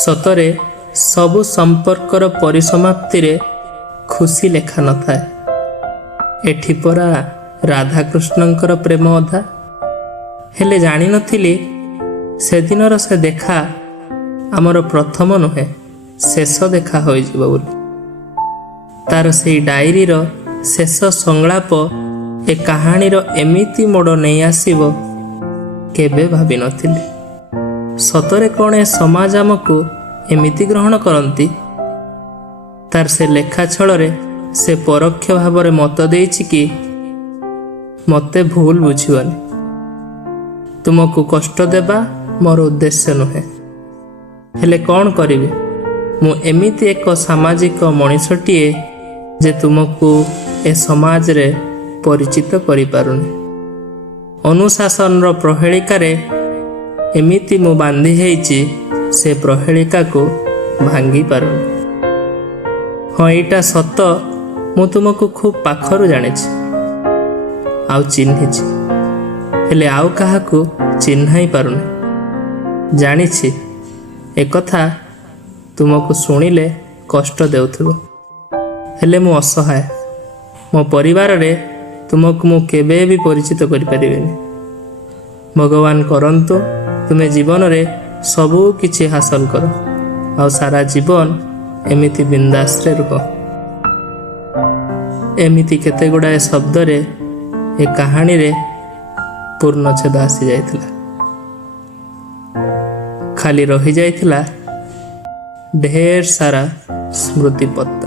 ସତରେ ସବୁ ସମ୍ପର୍କର ପରିସମାପ୍ତିରେ ଖୁସି ଲେଖା ନଥାଏ। ଏଠି ପରା ରାଧାକୃଷ୍ଣଙ୍କର ପ୍ରେମ ଅଧା। ହେଲେ ଜାଣିନଥିଲି ସେଦିନର ସେ ଦେଖା ଆମର ପ୍ରଥମ ନୁହେଁ, ଶେଷ ଦେଖା ହୋଇଯିବ ବୋଲି। ତାର ସେଇ ଡାଏରୀର ଶେଷ ସଂଳାପ ଏ କାହାଣୀର ଏମିତି ମୋଡ଼ ନେଇ ଆସିବ କେବେ ଭାବିନଥିଲି। ସତରେ କ'ଣ ଏ ସମାଜ ଆମକୁ ଏମିତି ଗ୍ରହଣ କରନ୍ତି? ତାର ସେ ଲେଖା ଛଳରେ ସେ ପରୋକ୍ଷ ଭାବରେ ମତ ଦେଇଛି କି ମୋତେ ଭୁଲ ବୁଝିବନି, ତୁମକୁ କଷ୍ଟ ଦେବା ମୋର ଉଦ୍ଦେଶ୍ୟ ନୁହେଁ। ହେଲେ କ'ଣ କରିବି, ମୁଁ ଏମିତି ଏକ ସାମାଜିକ ମଣିଷଟିଏ ଯେ ତୁମକୁ ଏ ସମାଜରେ ପରିଚିତ କରିପାରୁନି। ଅନୁଶାସନର ପ୍ରହେଳିକାରେ ଏମିତି ମୁଁ ବାନ୍ଧି ହେଇଛି, ସେ ପ୍ରହେଳିକାକୁ ଭାଙ୍ଗି ପାରୁନି। ହଁ, ଏଇଟା ସତ, ମୁଁ ତୁମକୁ ଖୁବ୍ ପାଖରୁ ଜାଣିଛି ଆଉ ଚିହ୍ନିଛି, ହେଲେ ଆଉ କାହାକୁ ଚିହ୍ନାଇ ପାରୁନି। ଜାଣିଛି ଏକଥା ତୁମକୁ ଶୁଣିଲେ କଷ୍ଟ ଦେଉଥିବ, ହେଲେ ମୁଁ ଅସହାୟ। ମୋ ପରିବାରରେ ତୁମକୁ ମୁଁ କେବେ ବି ପରିଚିତ କରିପାରିବିନି। ଭଗବାନ କରନ୍ତୁ ତୁମେ ଜୀବନରେ ସବୁ କିଛି ହାସଲ କର ଆଉ ସାରା ଜୀବନ ଏମିତି ବିନ୍ଦାସରେ ରୁହ। ଏମିତି କେତେ ଗୁଡ଼ାଏ ଶବ୍ଦରେ ଏ କାହାଣୀରେ ପୂର୍ଣ୍ଣଚ୍ଛେଦ ଆସିଯାଇଥିଲା। ଖାଲି ରହିଯାଇଥିଲା ଢେର ସାରା ସ୍ମୃତିପତ୍ର।